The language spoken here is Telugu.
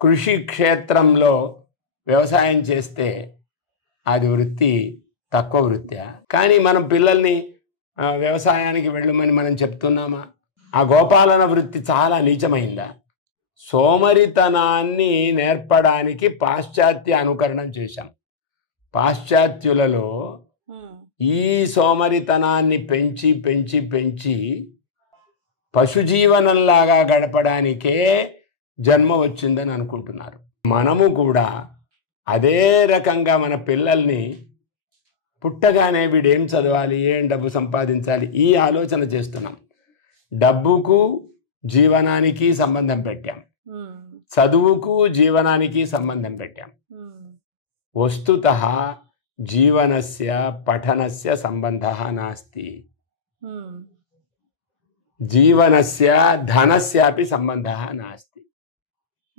కృషి క్షేత్రంలో వ్యవసాయం చేస్తే అది వృత్తి తక్కువ వృత్తి. కానీ మనం పిల్లల్ని వ్యవసాయానికి వెళ్ళమని మనం చెప్తున్నామా? ఆ గోపాలన వృత్తి చాలా నీచమైందా? సోమరితనాన్ని నేర్పడానికి పాశ్చాత్య అనుకరణం చేశాం. పాశ్చాత్యులలో ఈ సోమరితనాన్ని పెంచి పెంచి పెంచి పశుజీవనంలాగా గడపడానికే జన్మ వచ్చిందని అనుకుంటున్నారు. మనము కూడా అదే రకంగా మన పిల్లల్ని పుట్టగానే వీడేం చదవాలి, ఏం డబ్బు సంపాదించాలి, ఈ ఆలోచన చేస్తున్నాం. డబ్బుకు జీవనానికి సంబంధం పెట్టాం, చదువుకు జీవనానికి సంబంధం పెట్టాం. వస్తుతః జీవనస్య పఠనస్య సంబంధः నాస్తి, జీవనస్య ధనస్యాపి సంబంధः నాస్తి.